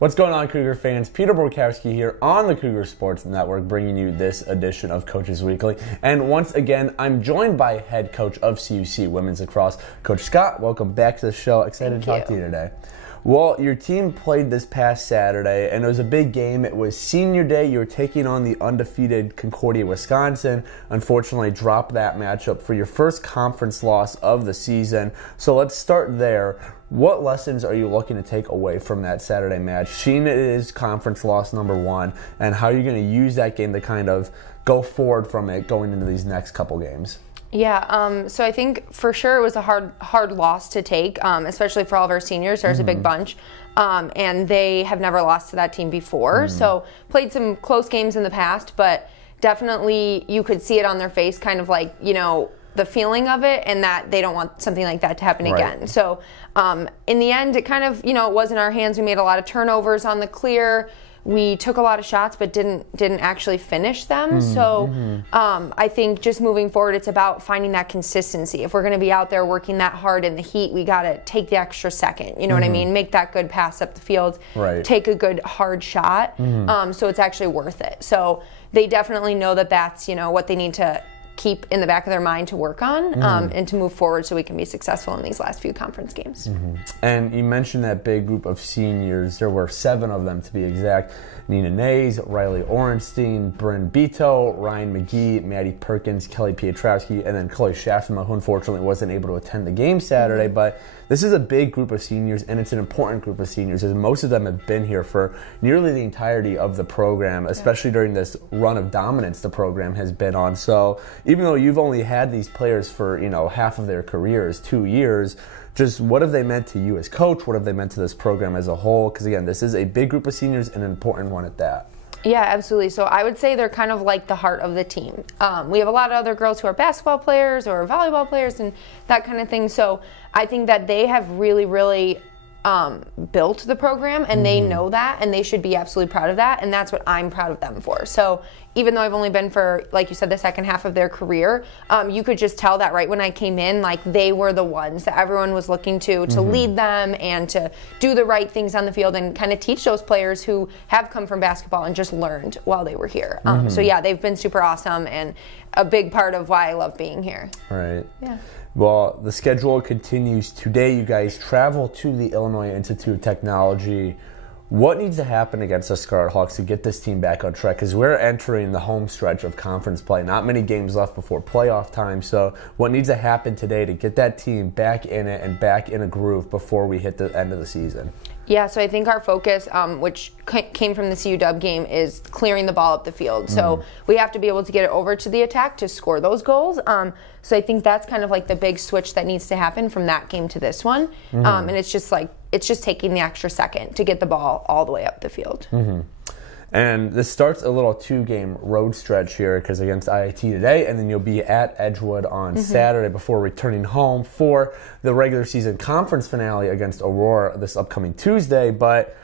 What's going on, Cougar fans? Peter Borkowski here on the Cougar Sports Network, bringing you this edition of Coaches Weekly. And once again, I'm joined by head coach of CUC Women's Lacrosse, Coach Scott. Welcome back to the show. Excited to talk to you today. Well, your team played this past Saturday, and it was a big game. It was senior day. You were taking on the undefeated Concordia, Wisconsin. Unfortunately, dropped that matchup for your first conference loss of the season. So let's start there. What lessons are you looking to take away from that Saturday match, seeing it is conference loss number one, and how are you going to use that game to kind of go forward from it going into these next couple games? Yeah, so I think for sure it was a hard loss to take, especially for all of our seniors. There's a big bunch, and they have never lost to that team before. So played some close games in the past, but definitely you could see it on their face, kind of like, you know, the feeling of it, and that they don't want something like that to happen again. So in the end, it kind of, you know, it was in our hands. We made a lot of turnovers on the clear. We took a lot of shots but didn't actually finish them. I think just moving forward, it's about finding that consistency. If we're going to be out there working that hard in the heat, we got to take the extra second. You know what I mean? Make that good pass up the field. Right. Take a good hard shot. So it's actually worth it. So they definitely know that that's, you know, what they need to keep in the back of their mind to work on and to move forward so we can be successful in these last few conference games. And you mentioned that big group of seniors. There were 7 of them to be exact. Nina Nays, Riley Orenstein, Bryn Beto, Ryan McGee, Maddie Perkins, Kelly Pietrowski, and then Chloe Schaffema, who unfortunately wasn't able to attend the game Saturday. But this is a big group of seniors, and it's an important group of seniors, as most of them have been here for nearly the entirety of the program, especially during this run of dominance the program has been on. So even though you've only had these players for, you know, half of their careers, 2 years, just what have they meant to you as coach? What have they meant to this program as a whole? Because again, this is a big group of seniors and an important one at that. Yeah, absolutely. So I would say they're kind of like the heart of the team. We have a lot of other girls who are basketball players or volleyball players and that kind of thing. So I think that they have really built the program, and they know that, and they should be absolutely proud of that, and that's what I'm proud of them for. So even though I've only been for, like you said, the second half of their career, you could just tell that right when I came in, like they were the ones that everyone was looking to lead them and to do the right things on the field and kind of teach those players who have come from basketball and just learned while they were here. So yeah, they've been super awesome and a big part of why I love being here. Right. Yeah. Well, the schedule continues today. You guys travel to the Illinois Institute of Technology. What needs to happen against the Scarlet Hawks to get this team back on track? Because we're entering the home stretch of conference play. Not many games left before playoff time. So what needs to happen today to get that team back in it and back in a groove before we hit the end of the season? Yeah, so I think our focus, which came from the CUW game, is clearing the ball up the field. So we have to be able to get it over to the attack to score those goals. So I think that's kind of like the big switch that needs to happen from that game to this one. And it's just taking the extra second to get the ball all the way up the field. And this starts a little 2-game road stretch here, because against IIT today, and then you'll be at Edgewood on Saturday before returning home for the regular season conference finale against Aurora this upcoming Tuesday. But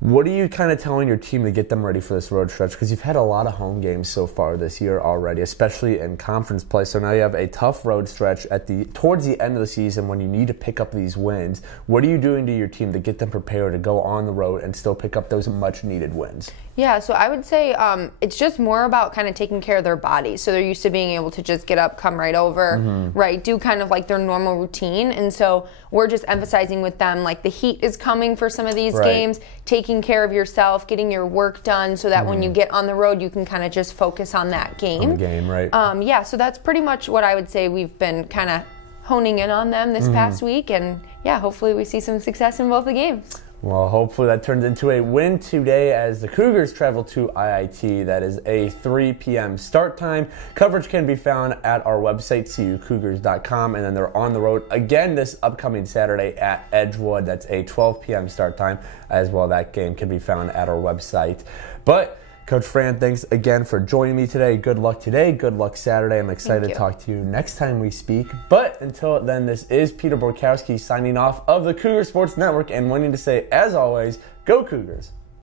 what are you kind of telling your team to get them ready for this road stretch? Because you've had a lot of home games so far this year already, especially in conference play. So now you have a tough road stretch towards the end of the season when you need to pick up these wins. What are you doing to your team to get them prepared to go on the road and still pick up those much-needed wins? Yeah, so I would say it's just more about kind of taking care of their bodies. So they're used to being able to just get up, come right over, right, do kind of like their normal routine. And so we're just emphasizing with them, like the heat is coming for some of these games, taking care of yourself, getting your work done so that when you get on the road, you can kind of just focus on that game. On the game, right. Yeah, so that's pretty much what I would say we've been kind of honing in on them this past week. And yeah, hopefully we see some success in both the games. Well, hopefully that turns into a win today as the Cougars travel to IIT. That is a 3 p.m. start time. Coverage can be found at our website, cucougars.com, and then they're on the road again this upcoming Saturday at Edgewood. That's a 12 p.m. start time as well. That game can be found at our website. But Coach Fran, thanks again for joining me today. Good luck today. Good luck Saturday. I'm excited to talk to you next time we speak. But until then, this is Peter Borkowski signing off of the Cougar Sports Network and wanting to say, as always, go Cougars.